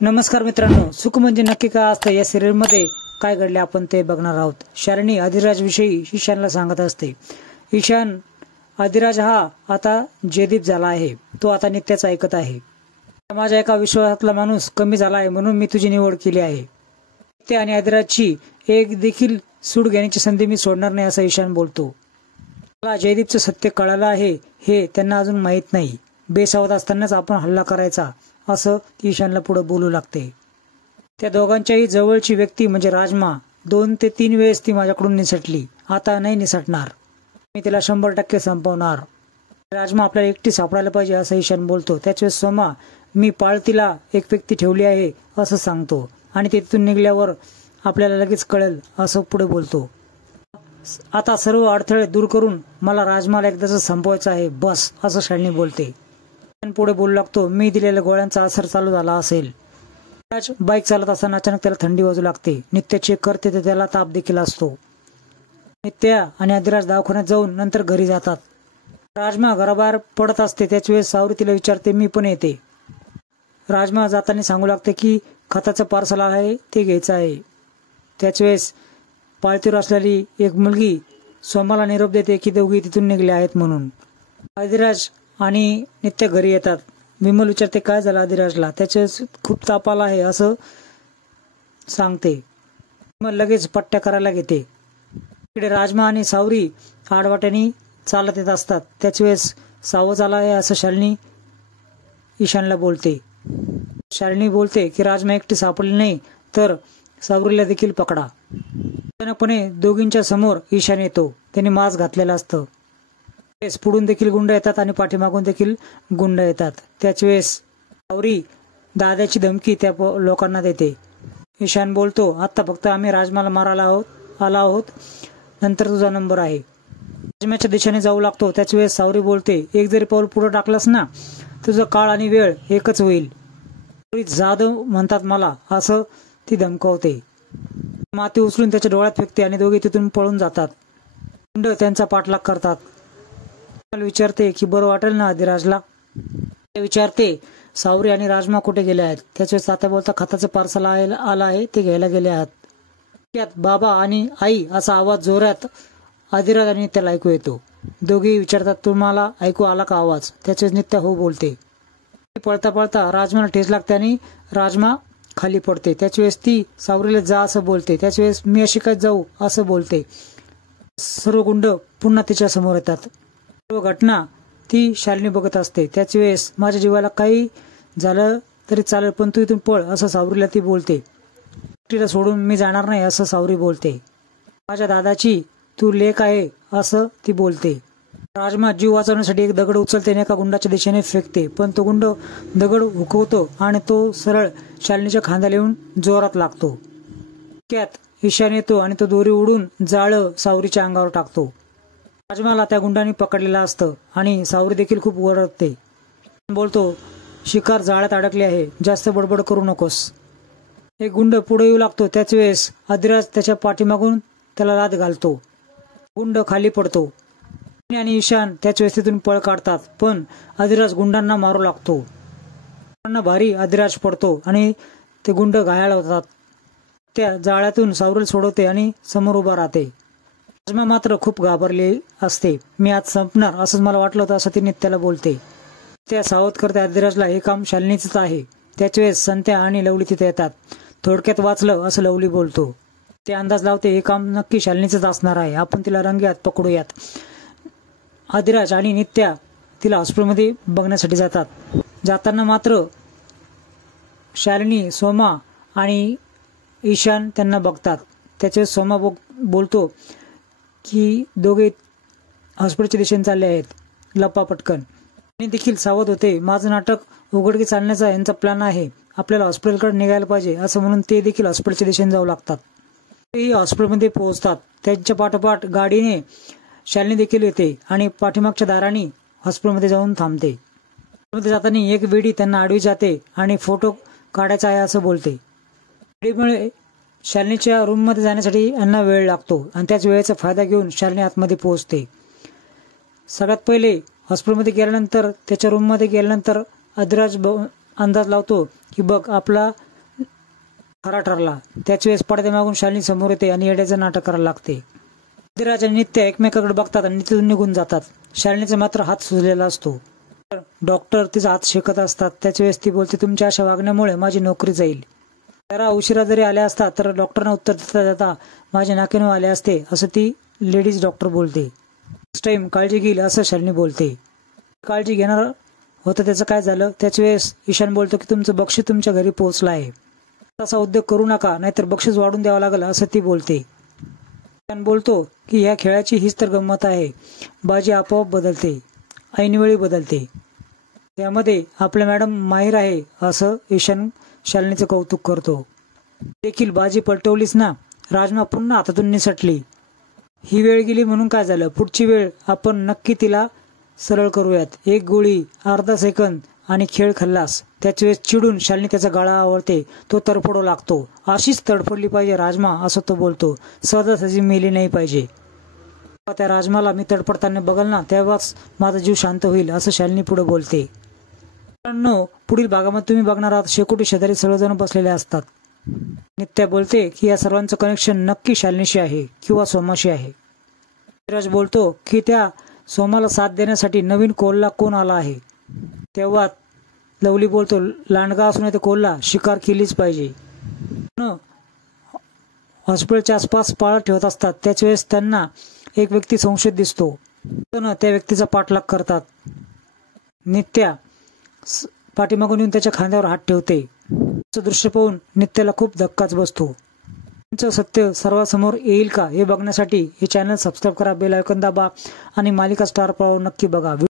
नमस्कार मित्रांनो, सुख म्हणजे नक्की काय असतं या सिरियल मध्ये काय घडले आपण ते बघणार आहोत। शालिनी अधिराज विषयी ईशानला सांगत असते। ईशान, अधिराज हा आता जयदीप झाला आहे, तो आता नित्याच ऐकत आहे। माझ्या एका विश्वासातला माणूस कमी झाला आहे म्हणून मी तुझी निवड केली आहे। नित्या आणि अधिराजची एक देखील सूड घेण्याची संधी मी सोडणार नाही असं ईशान बोलतो। मला जयदीपचं सत्य कळालं आहे हे त्यांना अजून माहीत नाही। बेसावध असतानाच आपण हल्ला करायचा असं ईशानला पुढे बोलू लागते। त्या दोघांच्याही जवळची व्यक्ती म्हणजे राजमा 2 ते 3 वेळेस ती माझ्याकडून निसटली, आता नाही निसटणार। मी तिला 100% संपवणार। राजमा आपल्याला एकटी सापडायला पाहिजे असं ईशान बोलतो। त्याच्यावेळेस सोमा, मी पाळतीला एक व्यक्ती ठेवली आहे असं सांगतो आणि तिथून निघल्यावर आपल्याला लगेच कळेल असं पुढे बोलतो। आता सर्व अडथळे दूर करून मला राजमाला एकदाच संपवायचं आहे बस असं शालिनी बोलते। पुढे बोलू लागतो, मी दिलेल्या गोळ्यांचा असर चालू झाला असेल। बाईक चालत असताना अचानक त्याला थंडी वाजू लागते। नित्य चेक करते तर त्याला ताप देखील असतो। नित्या आणि अधिराज दवाखान्यात जाऊन नंतर घरी जातात। राजमा घराबाहेर पडत असते त्याच वेळेस सावरी तिला विचारते, मी पण येते। राजमा जाताना सांगू लागते की खताचं पार्सल आहे ते घ्यायचं आहे। त्याच वेळेस पाळतीवर असलेली एक मुलगी सोमाला निरोप देते की दोघी तिथून निघले आहेत म्हणून। अधिराज आणि नित्य घरी येतात। विमल विचारते काय झालं अधिराजला, त्याचे खूप ताप आला आहे असं सांगते। विमल लगेच पट्ट्या करायला घेते। इकडे राजमा आणि सावरी आडवाट्याने चालत येत असतात। त्याच वेळेस सावध आला आहे असं शालिनी ईशानला बोलते। शालिनी बोलते की राजमा एकटी सापडली नाही तर सावरीला देखील पकडा। अचानकपणे दोघींच्या समोर ईशान येतो। त्याने मास्क घातलेला असतं। पुढून देखील गुंड येतात आणि पाठीमागून देखील गुंड येतात। त्याच वेळेस सावरी दादाची धमकी त्या लोकांना देते। ईशान बोलतो, आता फक्त आम्ही राजमाला मारायला आला आहोत, नंतर तुझा नंबर आहे। राजमाच्या दिशेने जाऊ लागतो। त्याच वेळेस सावरी बोलते, एक जरी पाऊल पुढे टाकलंस ना तुझं काळ आणि वेळ एकच होईल। जाधव म्हणतात मला असं ती धमकावते। माती उचलून त्याच्या डोळ्यात फेकते आणि दोघे तिथून पळून जातात। गुंड त्यांचा पाठलाग करतात। विचारते की बरं वाटेल ना अधिराजला, विचारते सावरी आणि राजमा कुठे गेले आहेत। त्याच्या तात्या बोलता खताचं पार्सल आलं आहे ते घ्यायला गेले आहेत। त्यात बाबा आणि आई असा आवाज जोरात अधिराज आणि त्याला ऐकू येतो। दोघेही विचारतात तुम्हाला ऐकू आला का आवाज। त्याचे नित्य हो बोलते। पळता पळता राजमाला ठेच लागते आणि राजमा खाली पडते। त्याच वेळेस ती सावरीला जा असं बोलते। त्याच वेळेस मी अशी काय जाऊ असं बोलते। सर्व गुंड पुन्हा तिच्या समोर येतात। सर्व घटना ती शालिनी बघत असते। त्याच वेळेस माझ्या जीवाला काही झालं तरी चालेल पण तू इथून पळ असं सावरीला ती बोलते। तिला सोडून मी जाणार नाही असं सावरी बोलते। माझ्या दादाची तू लेक आहे असं ती बोलते। राजमा जीव वाचवण्यासाठी एक दगड उचलते आणि एका गुंडाच्या दिशेने फेकते, पण तो गुंड दगड हुकवतो आणि तो सरळ शालिनीच्या खांद्याला येऊन जोरात लागतो। त्यात ईशान येतो आणि तो दोरी उडून जाळं सावरीच्या अंगावर टाकतो। राजमाला त्या गुंडाने पकडलेला असतं आणि सावरी देखील खूप ओरडते। बोलतो, शिकार जाळ्यात अडकले आहे, जास्त बडबड करू नकोस। एक गुंड पुढे येऊ लागतो। त्याच वेळेस अधिराज त्याच्या पाठीमागून त्याला लाथ घालतो। गुंड खाली पडतो आणि ईशान त्याच वेळेस तिथून पळ काढतात, पण अधिराज गुंडांना मारू लागतो। भारी अधिराज पडतो आणि ते गुंड घायाळ होतात। त्या जाळ्यातून सावरीला सोडवते आणि समोर उभा राहते। राजमा मात्र खूप घाबरली असते। मी आज संपणार असंच मला वाटलं होतं असं ती नित्याला बोलते। त्या सावध करते अधिराजला हे काम शालिनीच आहे। त्याच वेळेस संत्या आणि लवली तिथे येतात। थोडक्यात वाचलं असं लवली बोलतो। ते अंदाज लावते हे काम नक्की शालिनीच असणार आहे, आपण तिला रंगेहात पकडूयात। अधिराज आणि नित्या तिला हॉस्पिटलमध्ये बघण्यासाठी जातात। जाताना मात्र शालिनी, सोमा आणि ईशान त्यांना बघतात। त्याचे सोमा बोलतो की दोघे हॉस्पिटलच्या दिशेने चालले आहेत, लपा पटकन। आणि देखील सावध होते, माझं नाटक उघडकीस आणण्याचा यांचा प्लॅन आहे, आपल्याला हॉस्पिटलकडे निघायला पाहिजे असं म्हणून ते देखील हॉस्पिटलच्या दिशेने जाऊ लागतात। तेही हॉस्पिटलमध्ये पोहोचतात। त्यांच्या पाठोपाठ गाडीने शालिनी देखील येते आणि पाठीमागच्या दाराने हॉस्पिटलमध्ये जाऊन थांबते। जाताना एक वेडी त्यांना आडवी जाते आणि फोटो काढायचा आहे असं बोलते। वेडीमुळे शालिनीच्या रूममध्ये जाण्यासाठी यांना वेळ लागतो आणि त्याच वेळेचा फायदा घेऊन शालिनी आतमध्ये पोहोचते। सगळ्यात पहिले हॉस्पिटलमध्ये गेल्यानंतर त्याच्या रूममध्ये गेल्यानंतर अधिराज अंदाज लावतो की बघ आपला खरा ठरला. त्याच वेळेस पडद्यामागून शालिनी समोर येते आणि येड्याचं नाटक करायला लागते. अधिराज आणि नित्या एकमेकाकडे बघतात आणि तिथून निघून जातात. शालिनीचा मात्र हात सुजलेला असतो. डॉक्टर तिचा हात शेकत असतात. त्याच वेळेस ती बोलते, तुमच्या अशा वागण्यामुळे माझी नोकरी जाईल. जरा उशिरा जरी आल्या असतात तर डॉक्टरना उत्तर देता देता माझे नाकेनऊ आले असते असं ती लेडीज डॉक्टर बोलते. नेक्स्ट टाइम काळजी घेईल असं शालिनी बोलते. काळजी घेणार होतं त्याचं काय झालं? त्याच वेळेस ईशान बोलतो की तुमचं बक्षीस तुमच्या घरी पोहोचलं आहे. तसा उद्योग करू नका नाहीतर बक्षीस वाढून द्यावं लागेल असं ती बोलते. ईशान बोलतो की ह्या खेळाची हीच तर गंमत आहे. बाजी आपोआप बदलते, ऐनवेळी बदलते. त्यामध्ये आपल्या मॅडम माहीर आहे असं ईशान शालिनीचं कौतुक करतो. देखील बाजी पलटवलीच ना. राजमा पुन्हा हातातून निसटली. ही वेळ गेली म्हणून काय झालं? पुढची वेळ आपण नक्की तिला सरळ करूयात. एक गोळी, अर्धा सेकंद आणि खेळ खल्लास. त्याच वेळेस चिडून शालिनी त्याचा गळा आवळते. तो तडफडू लागतो. अशीच तडफडली पाहिजे राजमा असं तो बोलतो. सहजासहजी मेली नाही पाहिजे. त्या राजमाला मी तडफडताना बघल ना तेव्हाच माझा जीव शांत होईल असं शालिनी पुढे बोलते. पुढील भागामध्ये तुम्ही बघणार आहात शेकोटी शेजारी सर्वजण बसलेले असतात. नित्या बोलते की या सर्वांचं कनेक्शन नक्की शालिनीशी आहे किंवा सोमाशी आहे. धीरज बोलतो की त्या सोमाला साथ देण्यासाठी नवीन कोल्हा कोण आला आहे. तेव्हा लवली बोलतो, लांडगा असून ते कोल्हा शिकार केलीच पाहिजे. हॉस्पिटलच्या आसपास पाळत ठेवत असतात. त्याच वेळेस त्यांना एक व्यक्ती संशयित दिसतो. त्या व्यक्तीचा पाठलाग करतात. नित्या पाठीमागून येऊन त्याच्या खांद्यावर हात ठेवते. दृश्य पाहून नित्याला खूप धक्काच बसतो. तुमचं सत्य सर्वांसमोर येईल का हे बघण्यासाठी हे चॅनल सबस्क्राईब करा, बेल आयकॉन दाबा आणि मालिका स्टार प्रवाह नक्की बघा.